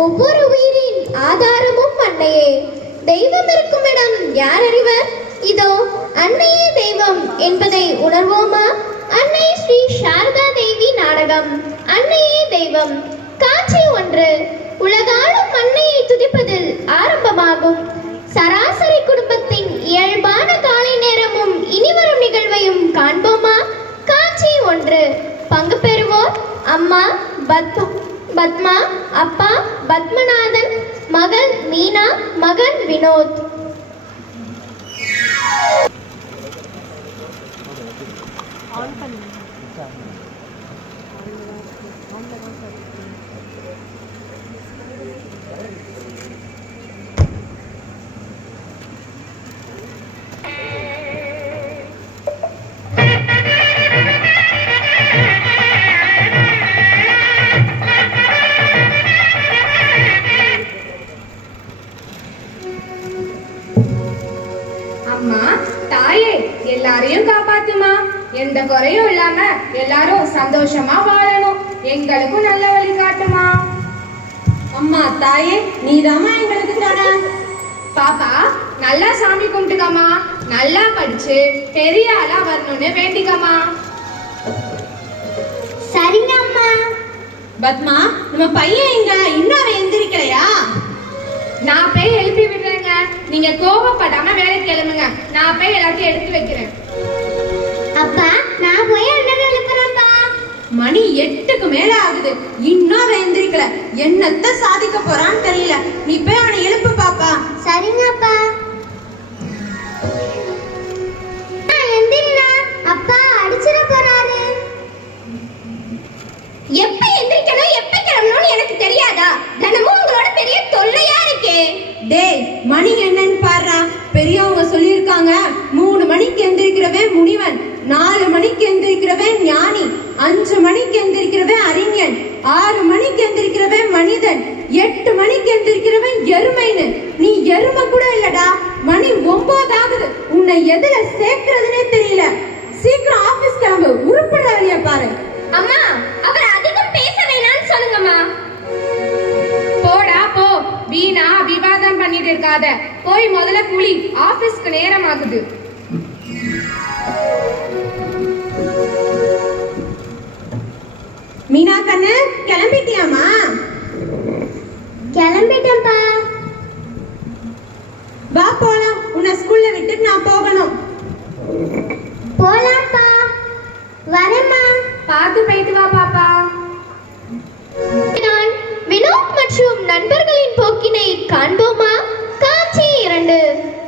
ஒவ்வொரு உயிரின் ஆதாரமும் அன்னையே. தெய்வம் இருக்கும் இடம் யார் அறிவர்? இதோ அன்னையே தெய்வம் என்பதை உணர்வோமா? அன்னை ஸ்ரீ சாரதா தேவி நாடகம். அன்னையே தெய்வம் காட்சி 1. உலகாளும் அன்னையை துதிப்பதில் ஆரம்பமாகும். சராசரி குடும்பத்தின் இயல்பான காலை நேரமும் இனிவரும் நிகழ்வையும் காண்போமா? காட்சி 1. பங்கு பெறுவோர் அம்மா பத்மா, அப்பா பத்மநாதன், மகள் மீனா, மகன் வினோத். அம்மா தாயே, எல்லாரையும் காப்பாத்துமா. எந்த குறையும் இல்லாம எல்லாரும் சந்தோஷமா வாழணும். எங்களுக்கும் நல்ல வழி காட்டுமா. அம்மா தாயே, நீதாம்மா எங்களுக்கு தானே. பாப்பா நல்லா சாமி கும்பிட்டுக்கம்மா. நல்லா படிச்சு பெரிய ஆளா வரணும்னு வேண்டிக்கம்மா. சரிங்க அம்மா. பத்மா, நம்ம பையன் எங்க? இன்னும் அவன் எந்திரிக்கலையா? நான் போய் எழுப்பி விடுறேங்க. நீங்க கோபப்படாம வேலைக்கு கிளம்புங்க. நான் போய் எல்லாத்தையும் எடுத்து வைக்கிறேன். அப்பா, நான் போய் அண்ணனை எழுப்புறேன்ப்பா. மணி 8க்கு மேல ஆகுது, இன்னும் அவன் எந்திரிக்கல. என்னத்த சாதிக்க போறான்னு தெரியல. நீ போய் அவனை எழுப்பு பாப்பா. சரிங்க அப்பா. எந்திரினா அப்பா அடிச்சிட போறாரு. எப்ப எந்திரிக்கணும் எப்ப கிளம்பணும்னு எனக்கு தெரியாதா? தினமும் உங்களோட பெரிய தொல்லையா இருக்கே. டேய், மணி என்னன்னு பாருடா. பெரியவங்க சொல்லியிருக்காங்க, 3 மணிக்கு எந்திரிக்கிறவன் முனிவன், 4 மணிக்கு எந்திரிக்கிறவன் ஞானி, 5 மணிக்கு எந்திரிக்கிறவன் அறிஞன், 6 மணிக்கு எந்திரிக்கிறவன் மனிதன், 8 மணிக்கு எந்திரிக்கிறவன் எருமைன்னு. நீ எருமை கூட இல்லடா. மணி 9 ஆகுது. உன்னை எதுல சேர்க்கிறதுனே தெரியல. சீக்கிரம் ஆபீஸ் கிளம்பு. உருப்படுற வழியா பாரு. அம்மா, அவர் அதிகம் பேச வேணாம்னு சொல்லுங்கம்மா. போடா போ. வீணா விவாதம் பண்ணிட்டு இருக்காத. போய் முதல்ல குளி. ஆபீஸ்க்கு நேரம் ஆகுது. மீனா கண்ணு, கிளம்பிட்டியாமா? கிளம்பிட்டேன்ப்பா. வா போலாம். உன்னை ஸ்கூல்ல விட்டுட்டு நான் போகணும். போலாம்ப்பா. வரேம்மா. பார்த்து போயிட்டு வா பாப்பா. நான் வினோத் மற்றும் நண்பர்களின் போக்கினை காண்போமா? காட்சி 2.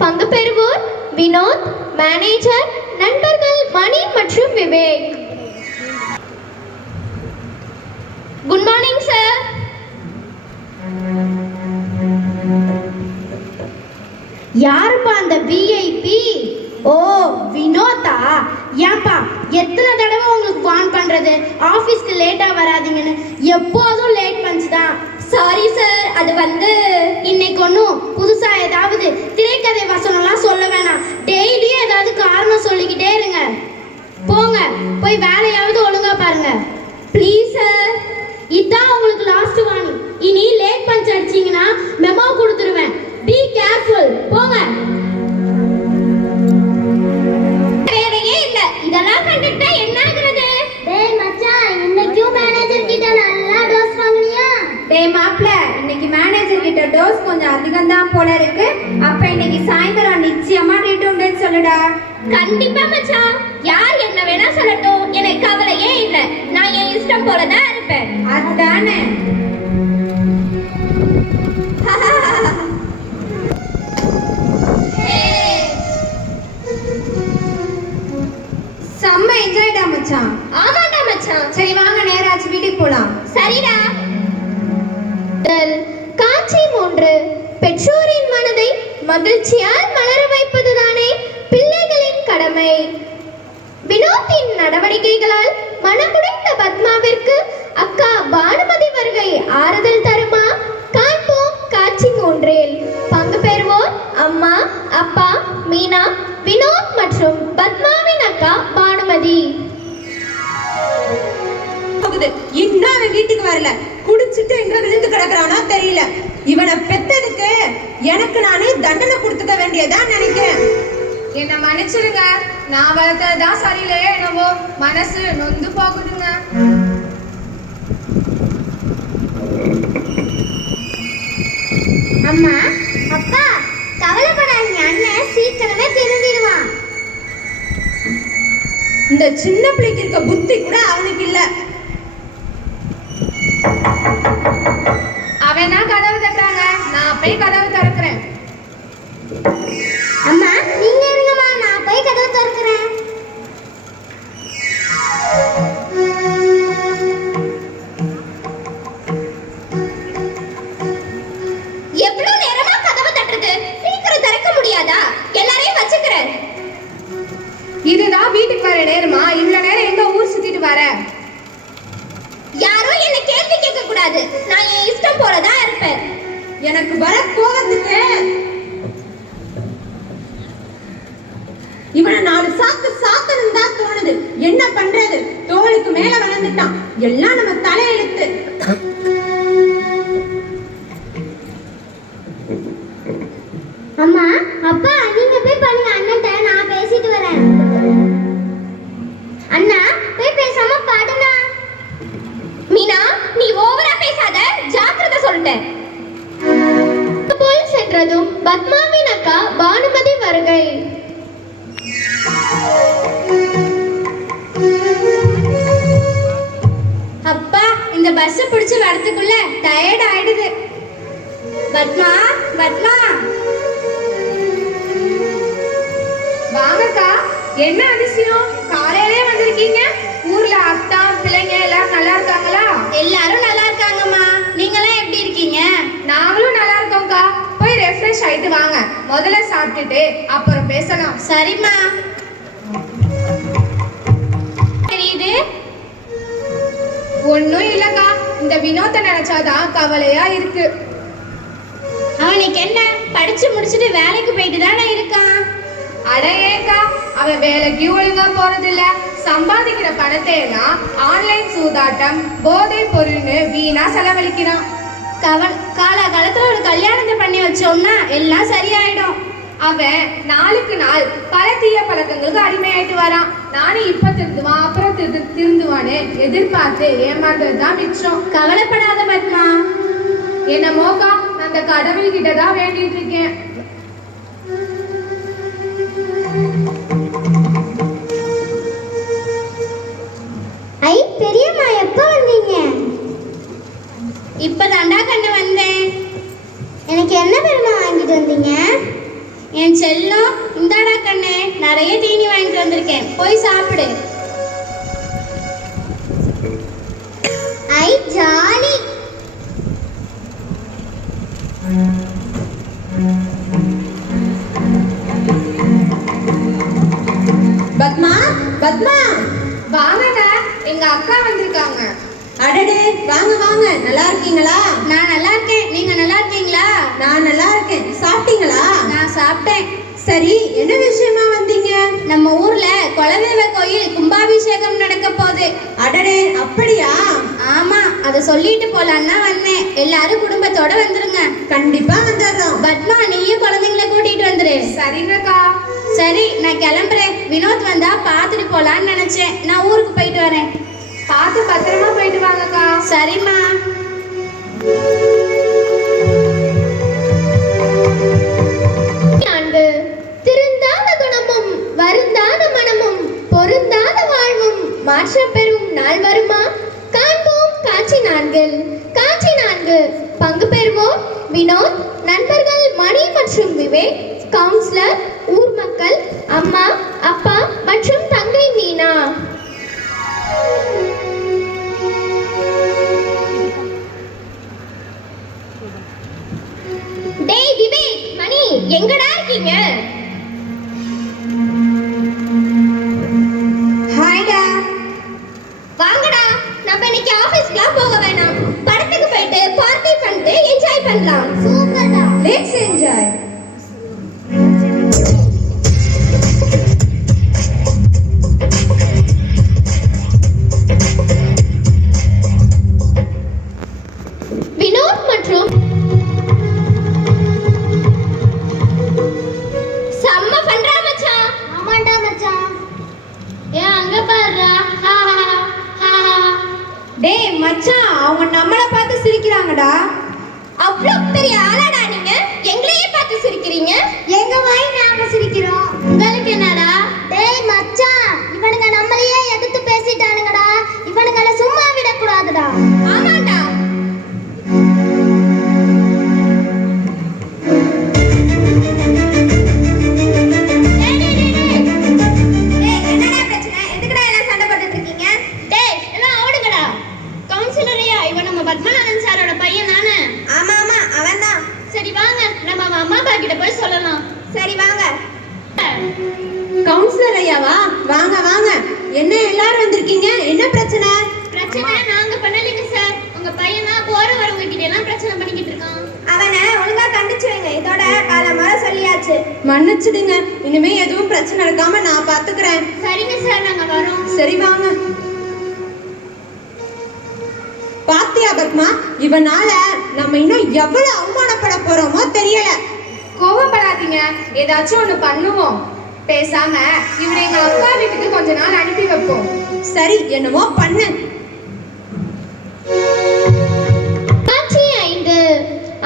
பங்கு பெறுவோர் வினோத், மேனேஜர், நண்பர்கள் மணி மற்றும் விவேக். Good morning sir. யாருப்பா அந்த விஐபி? ஓ, வினோதா? ஏன்பா எத்தனை தடவை உங்களுக்கு வார்ன் பண்றது ஆபீஸ்க்கு லேட்டா வராதீங்கன்னு? எப்போதும் லேட் பண்ணுச்சுதான். Sorry sir. அது இன்னைக்கு ஒன்றும் புதுசா ஏதாவது திரைக்கதை வசனம்லாம் சொல்ல வேணாம். டெய்லியும் ஏதாவது காரணம் சொல்லிக்கிட்டே இருங்க. போங்க, போய் வேலையாவது ஒழுங்கா பாருங்க. Please sir. இதான் உங்களுக்கு லாஸ்ட் வார்னிங். இனி லேட் பஞ்ச் அடிச்சீங்கன்னா மெமோ கொடுத்துருவேன். Be careful. போங்க. வேலையே இல்ல. இதெல்லாம் கண்டுட்டா என்ன ஆகுறது? டேய் மச்சான், இன்னைக்கும் மேனேஜர் கிட்ட நல்லா டோஸ் வாங்குனியா? டேய் மாப்ள, இன்னைக்கு மேனேஜர் கிட்ட டோஸ் கொஞ்சம் அதிகம் தான் போல இருக்கு. அப்ப இன்னைக்கு சாயந்தரம் நிச்சயமா ட்ரீட் உண்டுன்னு சொல்லுடா. கண்டிப்பா மச்சான். யார் என்ன வேணா சொல்லட்டும், எனக்கு கவலையே இல்ல. நான் என் இஷ்டம் போல தான் இருப்பேன். அதுதானே. செம்ம என்ஜாய்டா மச்சான். ஆமாடா மச்சான். சரி வாங்க, நேராச்சு வீட்டுக்கு போலாம். சரிடா. காட்சி 3. பெற்றோரின் மனதை மகிழ்ச்சியால் மலர வைப்பதுதானே பிள்ளைகளின் கடமை. வினோத்தின் நடவடிக்கைகளால் மனமுடைந்த பத்மாவிற்கு அக்கா பானுமதி வருகை ஆறுதல் தருமா? காண்போம் காட்சி 3. பங்கு பெறுவோர் அம்மா, அப்பா, மீனா, வினோத் மற்றும் பத்மாவின் அக்கா பானுமதி. இன்னும் அவன் வீட்டுக்கு வரல. குடிச்சிட்டு எங்க விழுந்து கிடக்குறானோ தெரியல. இவனை பெத்ததுக்கு எனக்கு நானே தண்டனை கொடுத்துக்க வேண்டியதா நினைக்கிறேன். என்ன மன்னிச்சிருங்க, நான் வளர்த்ததுதான் சரியில்லையே என்னவோ, மனசு நொந்து போகுதுங்க. அம்மா, அப்பா, கவலைப்படாதீங்க, அண்ணன் சீக்கிரமே திருந்திடுவான். இந்த சின்ன பிள்ளைக்கு இருக்க புத்தி கூட அவனுக்கு இல்ல. அவன் தான் கதவு தட்டுறாங்க, நான் போய் கதவு திறக்கிறேன். அம்மா, நீங்க இருங்கம்மா, நான் போய் கதவு திறக்கிறேன். எவ்வளவு நேரமா கதவு தட்டுறது? சீக்கிரம் திறக்க முடியாதா? எல்லாரையும் வச்சுக்கிறேன். இதுதான் வீட்டுக்கு வர நேரமா? இவ்வளவு நேரம் எங்க ஊர் சுத்திட்டு வர? யாரும் என்ன கேள்வி கேட்க கூடாது. நான் என் இஷ்டம் போலதான் இருப்பேன். எனக்கு வர கோவத்துக்கு இவனை 4 சாக்கு சாத்தணும் தான் தோணுது. என்ன பண்றது? தோளுக்கு மேல வளர்ந்துட்டான். எல்லாம் நம்ம தலையெழுத்து. அம்மா, அப்பா, நீங்க போய் பண்ணுங்க, அண்ணன்ட்ட நான் பேசிட்டு வரேன். அண்ணா, போய் பேசாம பாடுங்க. மீனா, நீ ஓவரா பேசாத, ஜாக்கிரதை சொல்லிட்டேன். போல் சென்றதும் பத்மாவின் அக்கா பானுமதி வருகை. அப்பா, இந்த பஸ் பிடிச்சு வரதுக்குள்ள டயர்ட் ஆயிடுது. பத்மா, பத்மா. வாங்கக்கா, என்ன அதிசயம், காலையிலே வந்திருக்கீங்க? ஊர்ல அத்தா பிள்ளைங்க எல்லாரும் நல்லா இருக்காங்களா? எல்லாரும் நல்லா இருக்காங்கம்மா. நீங்களாம் எப்படி இருக்கீங்க? நாங்களும் நல்லா இருக்கோம்க்கா. போய் ரெஃப்ரெஷ் ஆயிட்டு வாங்க, முதல்ல சாப்பிட்டுட்டு அப்புறம் பேசலாம். சரிம்மா. தெரியுது? ஒன்னும் இல்லக்கா, இந்த வினோத்தை நினைச்சாதான் கவலையா இருக்கு. அவனுக்கு என்ன, படிச்சு முடிச்சுட்டு வேலைக்கு போயிட்டு தானே இருக்கான். அட ஏக்கா, அவன் வேலைக்கு ஒழுங்கா போறதில்ல. சம்பாதிக்கிற பணத்தை எல்லாம் ஆன்லைன் சூதாட்டம், போதை பொருள்னு வீணா செலவழிக்கிறான். காலகாலத்துல ஒரு கல்யாணத்தை பண்ணி வச்சோம்னா எல்லாம் சரியாயிடும். அவன் நாளுக்கு நாள் பல தீய பழக்கங்களுக்கு அடிமையாயிட்டு வரான். நானும் இப்ப திருந்துவான் அப்புறம் திருந்துவான்னு எதிர்பார்த்து ஏமாந்ததுதான் மிச்சம். கவலைப்படாத பத்மா. என்னமோக்கா, நான் அந்த கடவுள் கிட்டதான் வேண்டிட்டு இருக்கேன். ஐ, பெரியம்மா, எப்ப வந்தீங்க? இப்பதாண்டா கண்ணு வந்தேன். எனக்கு என்ன பெருமா வாங்கிட்டு வந்தீங்க? என் செல்லம், இந்தாடா கண்ணு, நிறைய தீனி வாங்கிட்டு வந்திருக்கேன், போய் சாப்பிடு. ஐ, ஜாலி. பத்மா, பத்மா. வாங்கடா, எங்க அக்கா வந்திருக்காங்க. அடடே, வாங்க வாங்க. நல்லா இருக்கீங்களா? நான் நல்லா இருக்கேன், நீங்க நல்லா இருக்கீங்களா? நான் நல்லா இருக்கேன். சாப்பிட்டீங்களா? நான் சாப்பிட்டேன். சரி, என்ன விஷயமா வந்தீங்க? நம்ம ஊர்ல குலதெய்வ கோயில் கும்பாபிஷேகம் நடக்க போகுது. அடடே, அப்படியா? ஆமா, அதை சொல்லிட்டு போலான்னா வந்தேன். எல்லாரும் குடும்பத்தோட வந்துருங்க. கண்டிப்பா வந்துடுறோம். பத்மா, நீயும் குழந்தைங்களை கூட்டிட்டு வந்துரு. சரிங்கக்கா. சரி, நான் கிளம்புறேன். வினோத் வந்தா பாத்துட்டு போலான்னு நினைச்சேன். நான் ஊருக்கு போயிட்டு வரேன். பார்த்து பத்திரமா போயிட்டு வாங்கக்கா. சரிம்மா. திருந்தாத குணமும் வருந்தாத மனமும் பொருந்தாத வாழ்வும் மாற்றம் பெறும் நாள் வருமா? காண்போம் காட்சி 4. காட்சி 4. பங்கு பெறுவோர் வினோத், நண்பர்கள் மணி மற்றும் விவேக், கவுன்சிலர், ஊர் மக்கள், அம்மா, அப்பா மற்றும் தங்கை மீனா. டேய் விவேக், மணி, எங்கடா இருக்கீங்க? ஹாய்டா. வாங்கடா, நம்ம இன்னைக்கு ஆபீஸ்க்குலாம் போக வேணாம். படத்துக்கு போயிட்டு பார்ட்டி பண்ணிட்டு என்ஜாய் பண்ணலாம். சூப்பர்டா. Let's enjoy. வினோத் மற்றும் தானடா. அவ்வளோ பெரிய ஆளாடா நீங்க, எங்களையே பார்த்து சிரிக்கிறீங்க. எங்க வாய் நாங்க சிரிக்கிறோம், உங்களுக்கு என்னடா? டேய் மச்சான், இவனுங்க நம்மளையே எதிர்த்து பேசிட்டானுங்கடா. இவனுங்கள சும்மா விடக்கூடாதுடா. ஆமாண்டா. என்னடா பிரச்சனை? எதுக்குடா எல்லாம் சண்டை போட்டுட்டு இருக்கீங்க? டேய் எல்லாம் ஓடுங்கடா. கவுன்சிலரையா, இவன் நம்ம பத்மநாதன் சாரோட பையன் தானே? ஆமா ஆமா, அவன்தான். சரி வாங்க, நம்ம அவன் அம்மா அப்பா கிட்ட போய் சொல்லலாம். சரி வாங்க. கவுன்சிலர் ஐயாவா? வாங்க வாங்க. என்ன எல்லாரும் வந்திருக்கீங்க? என்ன பிரச்சனை? பிரச்சனை நாங்க பண்ணலைங்க சார். உங்க பையனா போற வரவங்க கிட்ட எல்லாம் பிரச்சனை பண்ணிக்கிட்டு இருக்கான். அவனை ஒழுங்கா கண்டிச்சு வைங்க. இதோட பல முறை சொல்லியாச்சு. மன்னிச்சிடுங்க. இனிமே எதுவும் பிரச்சனை இருக்காம நான் பாத்துக்கிறேன். சரிங்க சார், நாங்க வரோம். சரி வாங்க. பாத்தியா பத்மா, இவனால நம்ம இன்னும் எவ்வளவு அவமானப்பட போறோமோ தெரியல. கோவப்படாதீங்க, ஏதாச்சும் ஒண்ணு பண்ணுவோம். பேசாம இவனை எங்க அக்கா வீட்டுக்கு கொஞ்ச நாள் அனுப்பி வைப்போம். சரி, என்னமோ பண்ணு. காட்சி 5.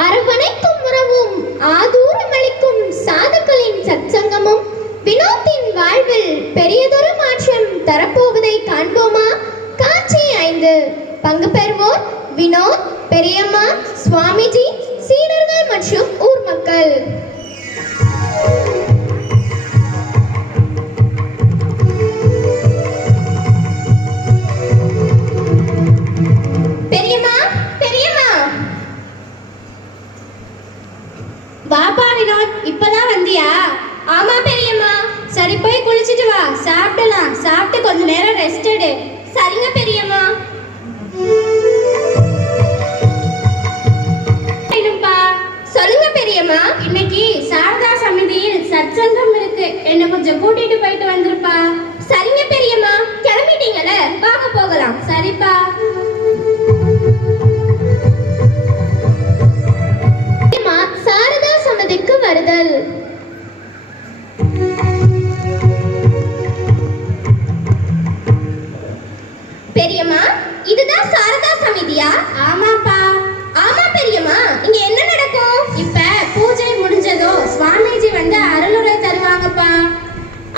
அரவணைக்கும் உறவும் ஆதூரமளிக்கும் சாதுக்களின் சத்சங்கமும் வினோத்தின் வாழ்வில் பெரியதொரு மாற்றம் தரப்போவதை காண்போமா? காட்சி 5. பங்கு பெறுவோர் வினோத், பெரியம்மா, சுவாமிஜி, சீடர்கள் மற்றும் ஊர் மக்கள். பெரியம்மா, பெரியம்மா. பாப்பா வினோத், இப்பதான் வந்தியா? ஆமா பெரியம்மா. சரி போய் குளிச்சிட்டு வா, சாப்பிடலாம். சாப்பிட்டு கொஞ்ச நேரம் ரெஸ்ட் எடு. சரிங்க பெரியம்மா. சொல்லுங்க பெரியம்மா. இன்னைக்கு சாரதா சமிதியில் சத்சங்கம் இருக்கு, என்ன கொஞ்சம் கூட்டிட்டு போயிட்டு வந்துருப்பா. சரிங்க பெரியம்மா. கிளம்பிட்டீங்கல்ல, வாங்க போகலாம். சரிப்பா. சாரதா சமிதிக்கு வருதல். பெரியம்மா, இதுதான் சாரதா சமிதியா? ஆமாப்பா. ஆமா பெரியம்மா, இங்க என்ன நடக்கும்? இப்ப பூஜை முடிஞ்சதோ சுவாமிஜி வந்து அருளுரை தருவாங்கப்பா.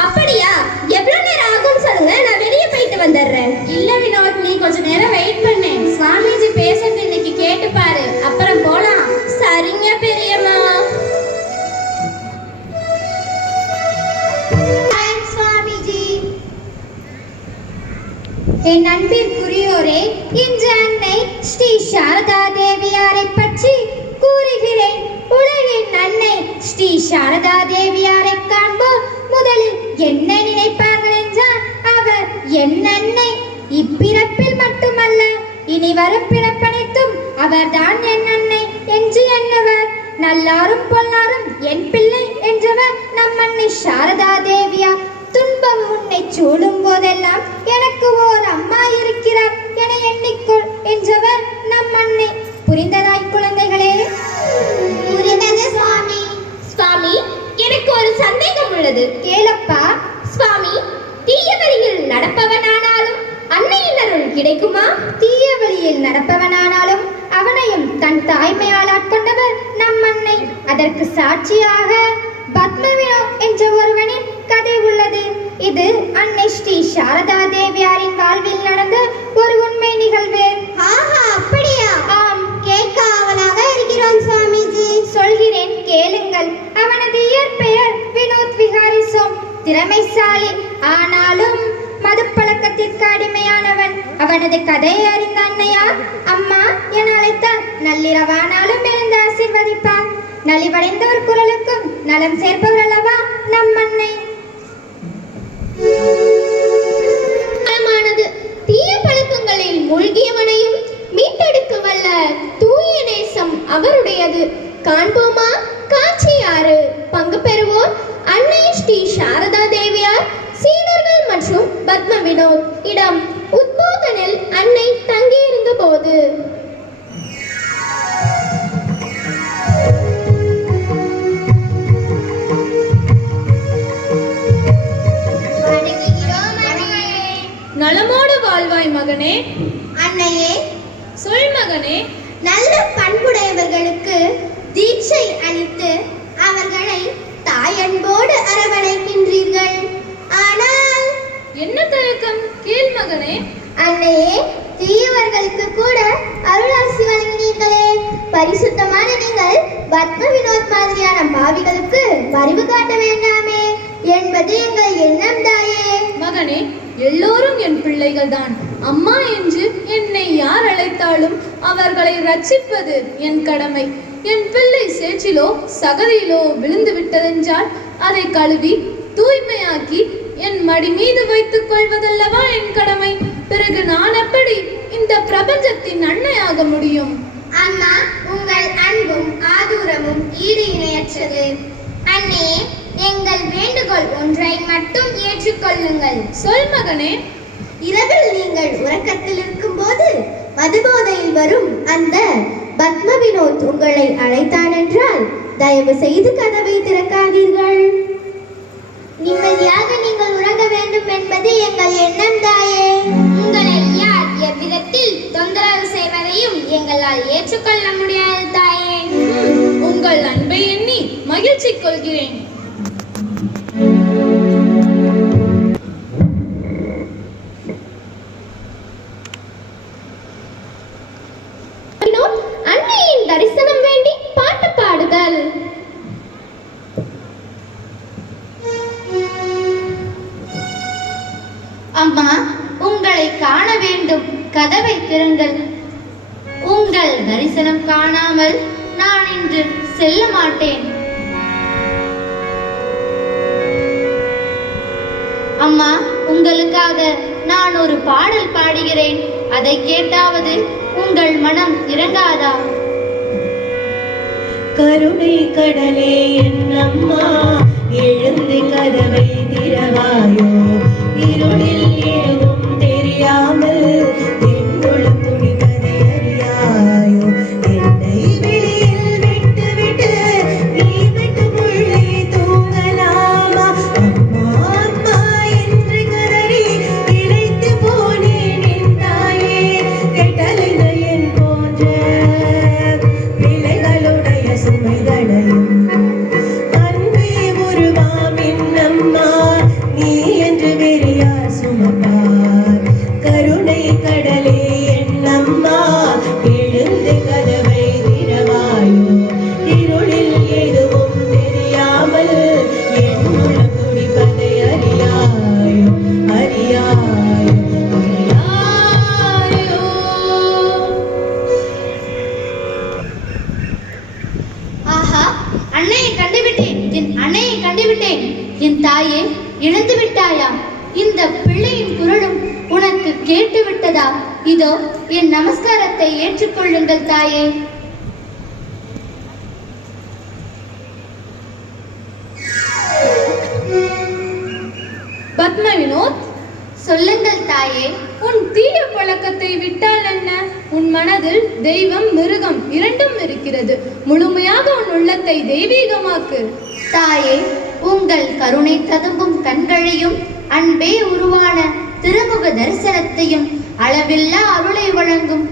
அப்படியா? எவ்வளவு நேரம் ஆகும்னு சொல்லுங்க, நான் வெளியே போயிட்டு வந்துடுறேன். இல்ல வினோத், நீ கொஞ்ச நேரம் வெயிட் பண்ணு. சுவாமிஜி பேசுறது இன்னைக்கு கேட்டு பாரு, அப்புறம் போலாம். சரிங்க பெரியம்மா. சுவாமிஜி. என் அன்பிற்குரியோரே, இன்று அன்னை ஸ்ரீ சாரதா தேவியாரை பற்றி கூறுகிறேன். உலகின் அன்னை ஸ்ரீ சாரதா தேவியாரை காண்போர் முதலில் என்ன நினைப்பார்கள் என்றால், அவர் என் அன்னை. இப்பிறப்பில் மட்டுமல்ல, இனி வரும் பிறப்பனைத்தும் அவர்தான் என் அன்னை என்று எண்ணுவர். நல்லாரும் பொல்லாரும் என் பிள்ளை என்றவர் நம் அன்னை சாரதா தேவியார். துன்பம் உன்னை சூழும் போதெல்லாம் எனக்கு ஓர் அம்மா இருக்கிறார் என எண்ணிக்கொள் என்றவர் நம் அன்னை. புரிந்ததாய் குழந்தைகளே? புரிந்தது சுவாமி. சுவாமி, எனக்கு ஒரு சந்தேகம் உள்ளது, கேளப்பா. சுவாமி, தீய வழியில் நடப்பவனானாலும் அன்னையின் அருள் கிடைக்குமா? தீய வழியில் நடப்பவனானாலும் அவனையும் தன் தாய்மையால் ஆட்கொண்டவர் நம் அன்னை. அதற்கு சாட்சியாக பத்மவினோ என்ற ஒருவனின் கதை உள்ளது. இது அன்னை ஸ்ரீ சாரதா தேவியாரின் வாழ்வில் நடந்த ஒரு உண்மை நிகழ்வு. ஆஹா, அப்படியா? ஆம், கேட்க ஆவலாக இருக்கிறோம் சுவாமிஜி. சொல்கிறேன், கேளுங்கள். அவனது இயற்பெயர் வினோத் விகாரி சோம். திறமைசாலி, ஆனாலும் மதுப்பழக்கத்திற்கு அடிமையானவன். அவனது கதையை அறிந்த அன்னையார் அம்மா என அழைத்தால் நள்ளிரவானாலும் எழுந்து ஆசீர்வதிப்பான். நலிவடைந்தோர் குரலுக்கும் நலம் சேர்ப்பவர் அல்லவா நம் அன்னை. தீய பழக்கங்களில் மூழ்கியவனையும் மீட்டெடுக்க வல்ல தூய நேசம் அவருடையது. காண்போமா? காட்சி 6. பங்கு பெறுவோர் அன்னை ஸ்ரீ சாரதா தேவியார், சீடர்கள் மற்றும் பத்ம வினோத். இடம் உத்போதனில் அன்னை தங்கியிருந்த போது. நலமோடு வாழ்வாய் மகனே. அன்னையே. சொல் மகனே, நல்ல பண்புடையவர்களுக்கு தீட்சை அளித்து அவர்களை தாயன்போடு அரவணைக்கின்றீர்கள். ஆனால் என்ன தயக்கம்? கேள் மகனே. அன்னையே, தீயவர்களுக்கு கூட அருளாசி வழங்கினீர்களே. பரிசுத்தமான நீங்கள் பத்ம வினோத் மாதிரியான பாவிகளுக்கு பரிவு காட்ட வேண்டாமே என்பது எங்கள் எண்ணம் தாயே. மகனே, எல்லோரும் என் பிள்ளைகள் தான். அம்மா என்று என்னை யார் அழைத்தாலும் அவர்களை ரட்சிப்பது என் கடமை. என் பிள்ளை சேற்றிலோ சகதியிலோ விழுந்து விட்டதென்றால் அதை கழுவி தூய்மையாக்கி என் மடி மீது வைத்துக் கொள்வதல்லவா என் கடமை. பிறகு நான் எப்படி இந்த பிரபஞ்சத்தின் அன்னையாக முடியும்? அம்மா, உங்கள் அன்பும் ஆதூரமும் ஈடு இணையற்றது. அண்ணே, எங்கள் வேண்டுகோள் ஒன்றை மட்டும் ஏற்றுக்கொள்ளுங்கள். சொல் மகனே. இரவில் நீங்கள் உறக்கத்தில் இருக்கும்போது மதுபோதையில் வரும் அந்த பத்ம வினோத் உங்களை அழைத்தான் என்றால் தயவு செய்து கதவை திறக்காதீர்கள். நிம்மதியாக நீங்கள் உறங்க வேண்டும் என்பது எங்கள் எண்ணம் தாயே. உங்களை யார் எவ்விதத்தில் தொந்தரவு செய்வதையும் எங்களால் ஏற்றுக்கொள்ள முடியாது தாயே. உங்கள் அன்பை எண்ணி மகிழ்ச்சி கொள்கிறேன். அன்னையின் தரிசனம் வேண்டி பாட்டு பாடுதல். அம்மா, உங்களை காண வேண்டும், கதவை திறங்கள். உங்கள் தரிசனம் காணாமல் நான் இன்று செல்ல மாட்டேன். அம்மா, உங்களுக்காக நான் ஒரு பாடல் பாடுகிறேன். அதை கேட்டாவது உங்கள் மனம் இறங்காதா? கருணை கடலே என் அம்மா, எழுந்து கதவை திறவாயோ. இருளில் எதுவும் தெரியாமல் என்னுள் துடிப்பதை அறியாயோ. என்னை வெளியில் விட்டு விட்டு நீ மட்டும் உள்ளே தூங்கலாமா? அம்மா அம்மா என்று கதறி இழைத்து போனேன் என் தாயே. கெட்டலின என் போன்ற பிள்ளைகளுடைய சுமைகளையும் அன்பே உருவாம் என்னம்மா, நீ என்று வெறியார் சுமப்பார். கருணை கடலே என் அம்மா, எழுந்து கதவை திறவாயோ. இருளில் எதுவும் தெரியாமல் என் உளம் துடிப்பதை அறியாயோ, அறியாயோ, அறியாயோ. ஆஹா, அன்னையை கண்டுவிட்டேன், என் அன்னையை கண்டுவிட்டேன். என் தாயே, இழந்து விட்டாயா? இந்த பிள்ளையின் குரலும் உனக்கு கேட்டு விட்டதா? இதோ என் நமஸ்காரத்தை ஏற்றுக்கொள்ளுங்கள் தாயே. பத்ம வினோத், சொல்லுங்கள் தாயே. உன் தீய பழக்கத்தை விட்டால் என்ன? உன் மனதில் தெய்வம் மிருகம் இரண்டும் இருக்கிறது. முழுமையாக உன் உள்ளத்தை தெய்வீகமாக்கு. தாயே, உங்கள் கருணை ததும்பும் கண்களையும் அன்பே உருவான திருமுக தரிசனத்தையும் அளவில்லா அருளை வழங்கும்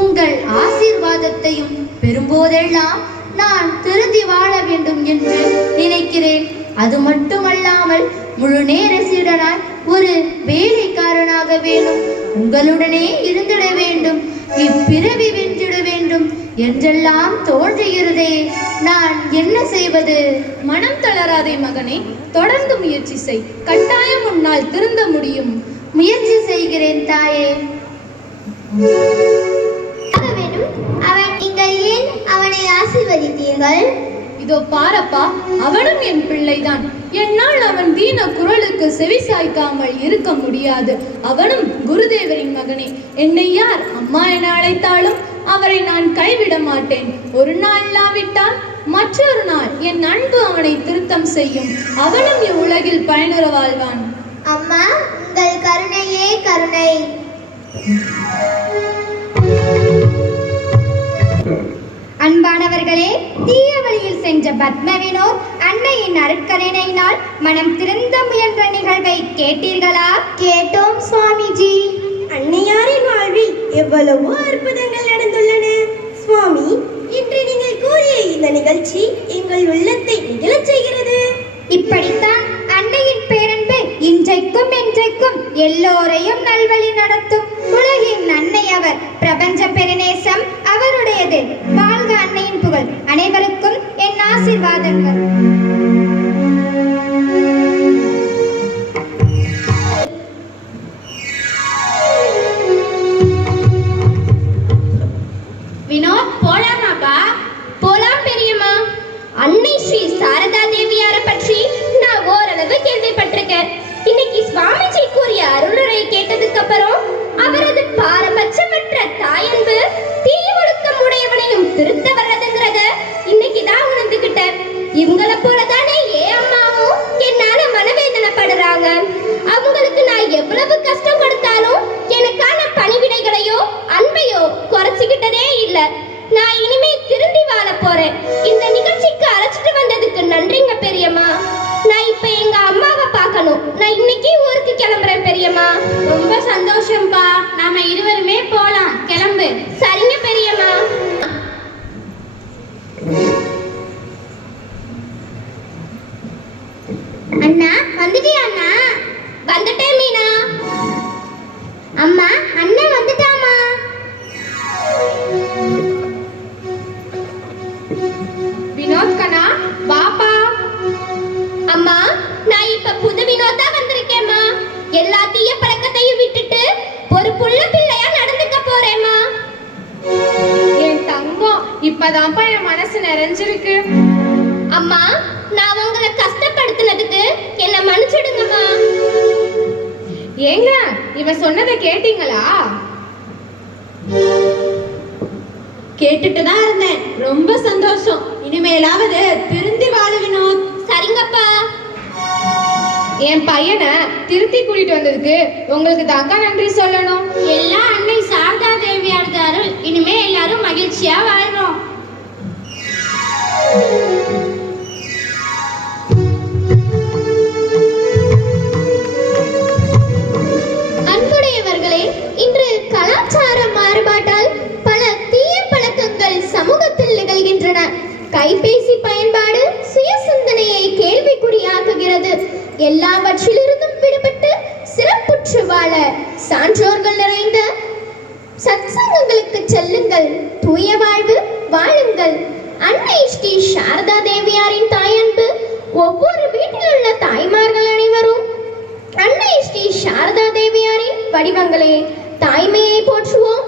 உங்கள் ஆசீர்வாதத்தையும் பெறும்போதெல்லாம் நான் திருந்தி வாழ வேண்டும் என்று நினைக்கிறேன். அது மட்டுமல்லாமல் முழு நேர சீடனாய் ஒரு வேலைக்காரனாக வேண்டும், உங்களுடனே இருந்திட வேண்டும், இப்பிறவி வென்றிட வேண்டும் என்றெல்லாம் தோன்றுகிறதே. நான் என்ன செய்வது? மனம் தளராதே மகனே, தொடர்ந்து முயற்சி செய். கட்டாயம் உன்னால் திருந்த முடியும். முயற்சி செய்கிறேன் தாயே. அவன் நீங்கள் ஏன் அவனை ஆசீர்வதித்தீர்கள்? இதோ பாரப்பா, அவனும் என் பிள்ளைதான். என்னால் அவன் தீன குரலுக்கு செவி சாய்க்காமல் இருக்க முடியாது. அவனும் குருதேவரின் மகனே. என்னை யார் அம்மா என அழைத்தாலும் அவரை நான் கைவிட மாட்டேன். ஒரு நாள் இல்லாவிட்டால் மற்றொரு நாள் என் அன்பு அவனை திருத்தம் செய்யும். அவனும் இவ்வுலகில் பயனுற வாழ்வான். அம்மா, உங்கள் கருணையே கருணை. அன்பானவர்களே, தீய வழியில் சென்ற பத்ம வினோத் அன்னையின் அருட்கருணையினால் மனம் திருந்த முயன்ற நிகழ்வை கேட்டீர்களா? கேட்டோம் சுவாமிஜி. அன்னையாரின் வாழ்வில் எவ்வளவோ அற்புதங்கள் நடந்துள்ளன. ஆசீர்வாதங்கள். வினோத் போலாமாப்பா? போலாம் பெரியம்மா. அன்னை ஸ்ரீ சாரதா தேவியாரை பற்றி நான் ஓரளவு கேள்விப்பட்டிருக்கேன். இன்னைக்கு சுவாமிஜி கூறிய அருளுரை கேட்டதுக்கு அப்புறம் அவரது பாரபட்சமற்ற தாயன்பு தீய ஒழுக்கம் உடையவனையும் திருத்த வர்றதுங்கிறத இன்னைக்கு தான் உணர்ந்துகிட்டேன். இவங்களை போலதானே ஏன் அம்மாவும் என்னால மனவேதனைப்படுறாங்க. அவங்களுக்கு நான் எவ்வளவு கஷ்டம் கொடுத்தாலும் எனக்கான பணிவிடைகளையோ அன்பையோ குறைச்சிக்கிட்டதே இல்ல. நான் இனிமே திருந்தி வாழ போறேன். இந்த நிகழ்ச்சிக்கு அழைச்சிட்டு வந்ததுக்கு நன்றிங்க பெரியம்மா. நான் இப்ப எங்க அம்மாவை பார்க்கணும். நான் இன்னைக்கு ஊருக்கு கிளம்புறேன் பெரியம்மா. ரொம்ப சந்தோஷம்ப்பா. நாம இருவருமே போலாம். கிளம்பு. சரிங்க பெரியம்மா. அண்ணா வந்துட்டியா? அண்ணா வந்துட்டேன் மீனா. அம்மா அண்ணன் வந்துட்டாமா. வினோத் கண்ணா வாப்பா. அம்மா நான் இப்ப புது வினோதா வந்திருக்கேம்மா. எல்லா தீய பழக்கத்தையும் விட்டுட்டு ஒரு புள்ள பிள்ளையா நடந்துக்க போறேம்மா. என் தங்கம், இப்பதான்ப்பா என் மனசு நிறைஞ்சிருக்கு. அம்மா நான் உங்களை கஷ்டப்படுத்தினதுக்கு என்ன மன்னிச்சிடுங்கம்மா. ஏங்க இவன் சொன்னதை கேட்டீங்களா? கேட்டுட்டு தான் இருந்தேன். ரொம்ப சந்தோஷம். இனிமேலாவது திருந்தி வாழு வினோத். சரிங்கப்பா. என் பையனை திருத்தி கூட்டிட்டு வந்ததுக்கு உங்களுக்கு தாக்கா நன்றி சொல்லணும். எல்லாம் அன்னை சாரதா தேவியார் அருள். இனிமே எல்லாரும் மகிழ்ச்சியா வாழ்றோம். அன்புடையவர்களே, இன்று கலாச்சார மாறுபாட்டால் பல தீய பழக்கங்கள் சமூகத்தில் நிகழ்கின்றன. கைபேசி பயன்பாடு சுய சிந்தனையை கேள்விக்குறியாக்குகிறது. எல்லாவற்றிலிருந்தும் விடுபட்டு சிறப்புற்று வாழ சான்றோர்கள் நிறைந்த சத்சங்கங்களுக்கு செல்லுங்கள். தூய வாழ்வு வாழுங்கள். அன்னை ஸ்ரீ சாரதா தேவியாரின் தாயன்பு ஒவ்வொரு வீட்டில் உள்ள தாய்மார்கள் அனைவரும் அன்னை ஸ்ரீ சாரதா தேவியாரின் வடிவங்களே. தாய்மையை போற்றுவோம்,